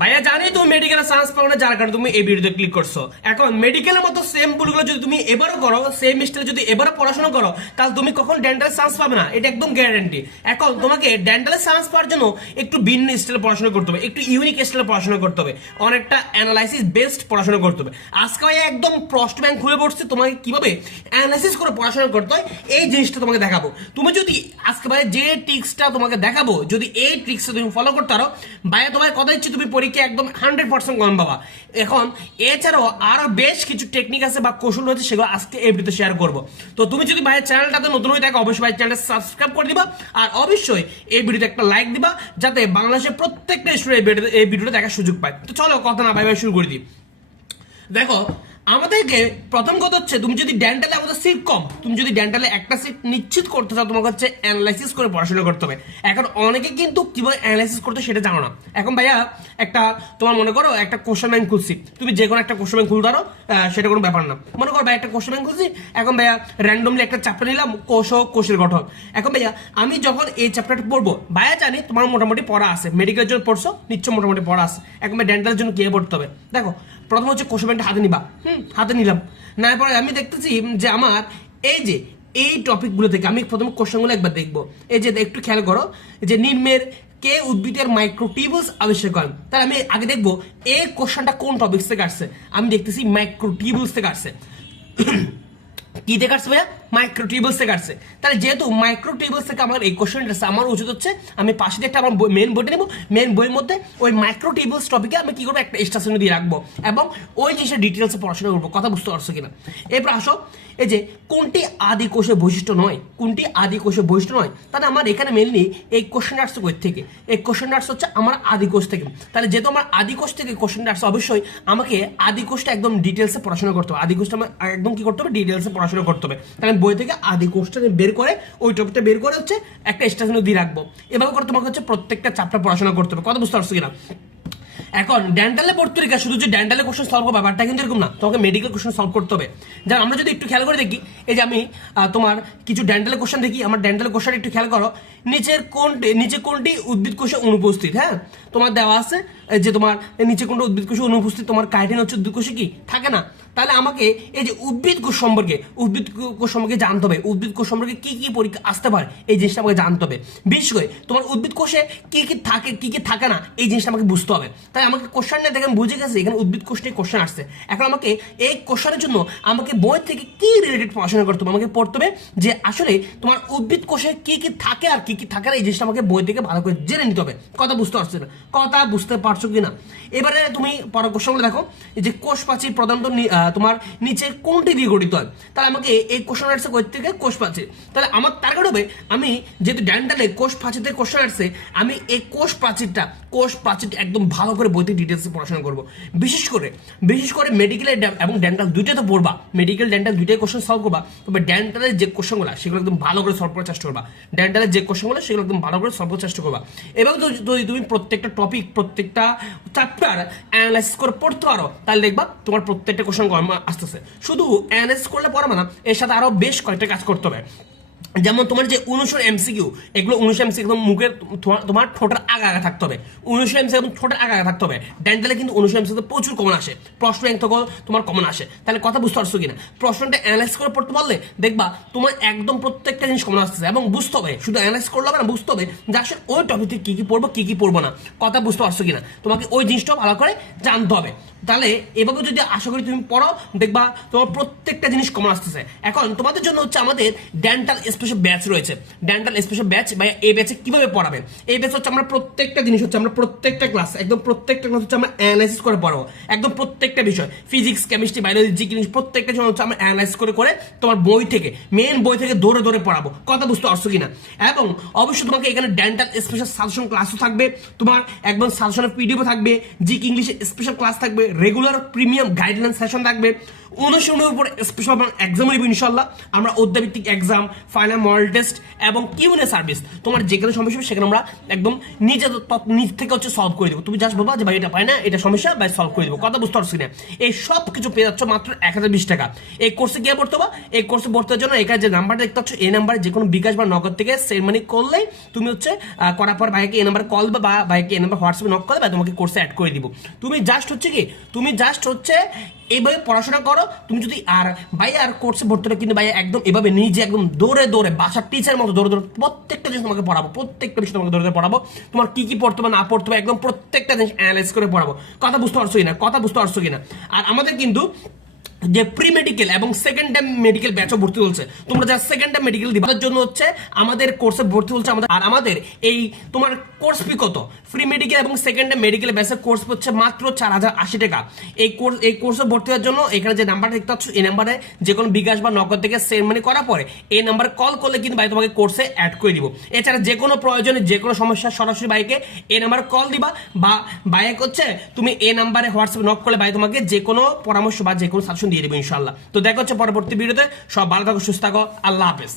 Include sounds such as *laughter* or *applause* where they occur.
ভাইয়া জানি তুমি মেডিকেলে চান্স পাবো না, যার কারণে তুমি এই ভিডিওতে ক্লিক করছ। এখন মেডিকেলের মতো সেম ভুলগুলো যদি তুমি এবারও করো সেম স্টাইলে যদি এবারও পড়াশোনা করো, তাহলে তুমি কখন ডেন্টাল চান্স পাবে না? এটা একদম গ্যারান্টি এখন তোমাকে ডেন্টালে চান্স পাওয়ার জন্য একটু ভিন্ন স্টাইলে পড়াশোনা করতে হবে, একটু ইউনিক স্টাইলে পড়াশোনা করতে হবে, অনেকটা অ্যানালাইসিস বেসড পড়াশোনা করতে হবে। আজকে ভাইয়া একদম প্রশ্ন ব্যাংক খুলে পড়ছে, তোমাকে কীভাবে অ্যানালাইসিস করে পড়াশোনা করতে হয়, এই জিনিসটা তোমাকে দেখাবো। তুমি যদি আজকে ভাইয়া যে ট্রিক্সটা তোমাকে দেখাবো, যদি এই ট্রিক্সটা তুমি ফলো করতে পারো, ভাইয়া, তোমার কথা দিচ্ছি, তুমি পরীক্ষা একদম হান্ড্রেড পার্সেন্ট কম পাবা এখন এছাড়াও আরও বেশ কিছু টেকনিক আছে বা কৌশল রয়েছে সেগুলো আজকে এই ভিডিওতে শেয়ার করব। তো তুমি যদি ভাইয়ের চ্যানেলটাতে নতুন হয়ে থাকো, অবশ্যই ভাই চ্যানেলটা সাবস্ক্রাইব করে দিবা আর অবশ্যই এই ভিডিওতে একটা লাইক দিবা যাতে বাংলাদেশের প্রত্যেকটা স্টুডেন্ট এই ভিডিওটা দেখার সুযোগ পায়। তো চলো কথা না ভাই ভাই শুরু করে দিই। দেখো আমাদেরকে প্রথম কথা হচ্ছে, তুমি যদি ডেন্টালে আমাদের সিট কম, তুমি যদি ডেন্টালে একটা সিট নিশ্চিত করতে চাও, তোমাকে হচ্ছে অ্যানালাইসিস করে পড়াশোনা করতে হবে। এখন অনেকে কিন্তু কীভাবে অ্যানালাইসিস করতে সেটা জানো না। এখন ভাইয়া, একটা তোমার মনে করো, একটা কোশ্চেন ব্যাংক খুলছি। তুমি যে কোনো একটা কোশ্চেন ব্যাংক খুলতে পারো সেটা কোনো ব্যাপার না। মনে করো ভাই একটা কোশ্চেন ব্যাংক খুলছি, এখন ভাইয়া র্যান্ডমলি একটা চ্যাপ্টার নিলাম, কোষ ও কোষের গঠন। এখন ভাইয়া, আমি যখন এই চ্যাপ্টারটা পড়ব, ভাইয়া জানি তোমার মোটামুটি পড়া আছে মেডিকেলের জন্য পড়ছো নিশ্চয় মোটামুটি পড়া আছে। এখন ভাই ডেন্টালের জন্য কে পড়তে হবে? দেখো, প্রথম হচ্ছে কোশ্চেন ব্যাংকটা হাতে নিবা। হুম হাতে নিলাম। না পরে আমি দেখতেছি যে আমার এই যে, এই টপিকগুলো থেকে আমি প্রথম কোশ্চেনগুলো একবার দেখব। এই যে একটু খেয়াল করো যে নিম্নের কে উদ্ভিদের মাইক্রোটিবলস আবিষ্কার করেন? তাহলে আমি আগে দেখব এই কোশ্চেনটা কোন টপিক থেকে আসছে। আমি দেখতেছি মাইক্রোটিবলস থেকে আসছে। *clears throat* কি থেকে আসছে ভাইয়া? মাইক্রোটিবলস থেকে আসছে। তাহলে যেহেতু মাইক্রো মাইক্রোটিবলস থেকে আমার এই কোশ্চেনটা আমার উচিত হচ্ছে, আমি পাশে একটা আমার মেন বইটা নেব। মেন বইয়ের মধ্যে ওই মাইক্রো মাইক্রোটিবলস টপিকে আমি কি করব, একটা স্টেশন দিয়ে রাখব এবং ওই জিনিসের ডিটেলসে পড়াশোনা করব। কথা বুঝতে পারছ কিনা? এরপর আসো, এই যে কোনটি আদি কোষে বৈশিষ্ট্য নয়? কোনটি আদি কোষের বৈশিষ্ট্য নয়? তাহলে আমার এখানে মেনলি এই কোশ্চেন আসছে কই থেকে এই কোশ্চেন আসছে হচ্ছে আমার আদি কোষ থেকে। তাহলে যেহেতু আমার আদি কোষ থেকে কোশ্চেন আসছে, অবশ্যই আমাকে আদি কোষটা একদম ডিটেলসে পড়াশোনা করতে হবে। আদি কোষটা আমার একদম কি করতে হবে? ডিটেলসে পড়াশোনা করতে হবে। তাহলে বই থেকে আদি কোশ্চেন বের করে, ওই টপিকটা বের করে হচ্ছে একটা স্টেশনে দিয়ে রাখব। এভাবে করে তোমাকে হচ্ছে প্রত্যেকটা চ্যাপ্টার পড়াশোনা করতে হবে। কথা বুঝতে পারছ কিনা? এখন ডেন্টালে পড়তে শুধু যে ডেন্টালে কোশ্চেন সলভ হবে ব্যাপারটা কিন্তু এরকম না। তোমাকে মেডিকেল কোশ্চেন সলভ করতে হবে। যেমন আমরা যদি একটু খেয়াল করে দেখি, এই যে আমি তোমার কিছু ডেন্টালে কোশ্চেন দেখি, আমার ডেন্টালে কোশ্চেন একটু খেয়াল করো। নিচের কোনটি নিচে কোনটি উদ্ভিদ কোষে অনুপস্থিত হ্যাঁ? তোমার দেওয়া আছে যে তোমার নিচে কোনটা উদ্ভিদ কোষে অনুপস্থিত, তোমার কাইটিন হচ্ছে উদ্ভিদ কোষে কি? থাকে না। তাহলে আমাকে এই যে উদ্ভিদ কোষ সম্পর্কে, উদ্ভিদ কোষ সম্পর্কে জানতে হবে। উদ্ভিদ কোষ সম্পর্কে কি কি পরীক্ষা আসতে পারে, এই জিনিসটা আমাকে জানতে হবে। বিশেষ করে তোমার উদ্ভিদ কোষে কি কি থাকে, কি কি থাকে না, এই জিনিসটা আমাকে বুঝতে হবে। তাই আমাকে কোশ্চেন নিয়ে দেখেন বুঝে গেছে, এখানে উদ্ভিদ কোষ নিয়ে কোশ্চেন আসছে। এখন আমাকে এই কোশ্চেনের জন্য আমাকে বই থেকে কি রিলেটেড পড়াশোনা করতে হবে আমাকে পড়তে হবে, যে আসলে তোমার উদ্ভিদ কোষে কি কি থাকে আর কি কি থাকে না, এই জিনিসটা আমাকে বই থেকে ভালো করে জেনে নিতে হবে। কথা বুঝতে পারছ না কথা বুঝতে পারছ কি না এবারে তুমি পরের কোশ্চেনগুলো দেখো। যে কোষ প্রাচীর প্রধানত তোমার নিচে কোনটি দিয়ে গঠিত হয়? তাহলে আমাকে এই কোশ্চেন আর্টসে কই থেকে কোষ পাচ্ছে। তাহলে আমার টার্গেট হবে, আমি যেহেতু ড্যান্টালে কোষ থেকে কোশ্চেন আর্টসে আমি এই কোষ প্রাচীরটা কোষ প্রাচীরটা একদম ভালো করে বইতে ডিটেলসে পড়াশোনা করব। বিশেষ করে বিশেষ করে মেডিকেল এবং ডেন্টাল দুইটাই তো পড়বা। মেডিকেল ডেন্টাল দুইটাই কোশ্চেন সলভ করবা। তবে ডেন্টালের যে কোশ্চেনগুলো সেগুলো একদম ভালো করে সলভ করার চেষ্টা করবা। ডেন্টালের যে কোশ্চেনগুলো সেগুলো একদম ভালো করে সলভ করার চেষ্টা করবা। এবং যদি তুমি প্রত্যেকটা টপিক প্রত্যেকটা চ্যাপ্টার অ্যানালাইসিস করে পড়তে পারো, তাহলে দেখবা তোমার প্রত্যেকটা কোশ্চেন আসতেছে। শুধু এনএস করলে পারবে না এর সাথে আরও বেশ কয়েকটা কাজ করতে হবে। যেমন তোমার যে উনিশশো এমসিকিউ এগুলো উনিশশো এমসি একদম মুখের তোমার- ঠোঁটের আগা আগা থাকতে হবে। উনিশশো এমসি একদম ঠোঁটের আগা আগা থাকতে হবে। ডেন্টালে কিন্তু উনিশশো এমসি প্রচুর কমন আসে। প্রশ্ন এক থেকে তোমার কমন আসে। তাহলে কথা বুঝতে পারছ কিনা? প্রশ্নটা অ্যানালাইজ করে পড়তে পারলে দেখবা তোমার একদম প্রত্যেকটা জিনিস কমন আসতেছে এবং বুঝতে হবে। শুধু অ্যানালাইজ করলে হবে না, বুঝতে হবে যে আসলে ওই টপিকে কি কি পড়ব, কি কি পড়ব না। কথা বুঝতে পারছ কিনা? তোমাকে ওই জিনিসটাও ভালো করে জানতে হবে। তাহলে এভাবে যদি আশা করি তুমি পড়ো, দেখবা তোমার প্রত্যেকটা জিনিস কমন আসতেছে। এখন তোমাদের জন্য হচ্ছে আমাদের ডেন্টাল স্পেশাল ব্যাচ রয়েছে। ডেন্টাল স্পেশাল ব্যাচ বা এই ব্যাচে কীভাবে পড়াবে? এই ব্যাচ হচ্ছে আমরা প্রত্যেকটা জিনিস হচ্ছে আমরা প্রত্যেকটা ক্লাস একদম প্রত্যেকটা ক্লাস হচ্ছে আমরা অ্যানালাইসিস করে পড়াবো। একদম প্রত্যেকটা বিষয় ফিজিক্স কেমিস্ট্রি বায়োলজি যে জিনিস প্রত্যেকটা জিনিস হচ্ছে আমরা অ্যানালাইজ করে করে তোমার বই থেকে মেন বই থেকে দৌড়ে দৌড়ে পড়াবো। কথা বুঝতে পারছ কিনা? এবং অবশ্যই তোমাকে এখানে ডেন্টাল স্পেশাল সাজেশন ক্লাসও থাকবে। তোমার একদম সাজেশনের পিডিএফও থাকবে। জিক ইংলিশ স্পেশাল ক্লাস থাকবে। রেগুলার প্রিমিয়াম গাইডলাইন সেশন থাকবে। উপর স্পেশাল এক্সাম ইনশাল্লাহ আমরা এক্সাম ফাইনাল মডেল টেস্ট এবং কিউনে সার্ভিস তোমার যেখানে সমস্যা সেখানে আমরা একদম নিজে নিজ থেকে হচ্ছে সলভ করে দেবো। তুমি বলবা যে, ভাই, এটা না, এটা সমস্যা সলভ করে দেবো। কথা বুঝতে পারছি না। এই সব কিছু পেয়ে যাচ্ছ মাত্র এক হাজার বিশ টাকা। এই কোর্সে গিয়ে পড়তে এই কোর্সে পড়তে জন্য এখানে যে নাম্বারটা দেখতে পাচ্ছ এই নাম্বারে যে কোনো বিকাশ বা নগদ থেকে সেন্ড মানি করলেই তুমি হচ্ছে করার পর ভাইকে এই নাম্বার কল বা ভাইকে এই নাম্বার হোয়াটসঅ্যাপে নক করলে ভাই তোমাকে কোর্সে অ্যাড করে দিব। তুমি জাস্ট হচ্ছে কি, তুমি জাস্ট হচ্ছে এইভাবে পড়াশোনা করো তুমি যদি আর ভাই আর কোর্সে ভর্তি হলে কিন্তু ভাই একদম এভাবে নিজে একদম দৌড়ে দৌড়ে, বাসার টিচার মতো দৌড়ে দৌড়ে প্রত্যেকটা জিনিস তোমাকে পড়াবো, প্রত্যেকটা বিষয় তোমাকে দৌড়ে দৌড়ে পড়াবো। তোমার কি কি পড়তে হবে না পড়তে হবে একদম প্রত্যেকটা জিনিস অ্যানালাইজ করে পড়াবো। কথা বুঝতে পারছ কিনা? কথা বুঝতে পারছ কিনা? আর আমাদের কিন্তু যে প্রি মেডিকেল এবং সেকেন্ড টাইম মেডিকেল ব্যাচও ভর্তি হচ্ছে তোমরা যারা সেকেন্ড টাইম মেডিকেল দিবা, তাদের জন্য হচ্ছে আমাদের কোর্সে ভর্তি হচ্ছে আমাদের। আর আমাদের এই তোমার কোর্স ফি কত? ফ্রি মেডিকেল এবং সেকেন্ড টাইম মেডিকেল ব্যাচের কোর্স হচ্ছে মাত্র চার হাজার আশি টাকা। এই কোর্স এই কোর্সে ভর্তি হওয়ার জন্য এখানে যে নাম্বারটা দেখতে পাচ্ছ, এই নাম্বারে যে কোনো বিকাশ বা নগদ থেকে সেন্ড মানি করার পরে এই নাম্বারে কল করলে কিন্তু ভাই তোমাকে কোর্সে অ্যাড করে দিব। এছাড়া যে কোনো প্রয়োজনে, যে কোনো সমস্যা, সরাসরি বাইকে এই নাম্বারে কল দিবা বা বাইক হচ্ছে তুমি এই নাম্বারে হোয়াটসঅ্যাপ নক করলে ভাই তোমাকে যে কোনো পরামর্শ বা যে কোনো সাজেশন দিয়ে দেবো ইনশাল্লাহ তো দেখা হচ্ছে পরবর্তী ভিডিওতে। সব ভালো থাকো, সুস্থ থাকো। আল্লাহ হাফেজ।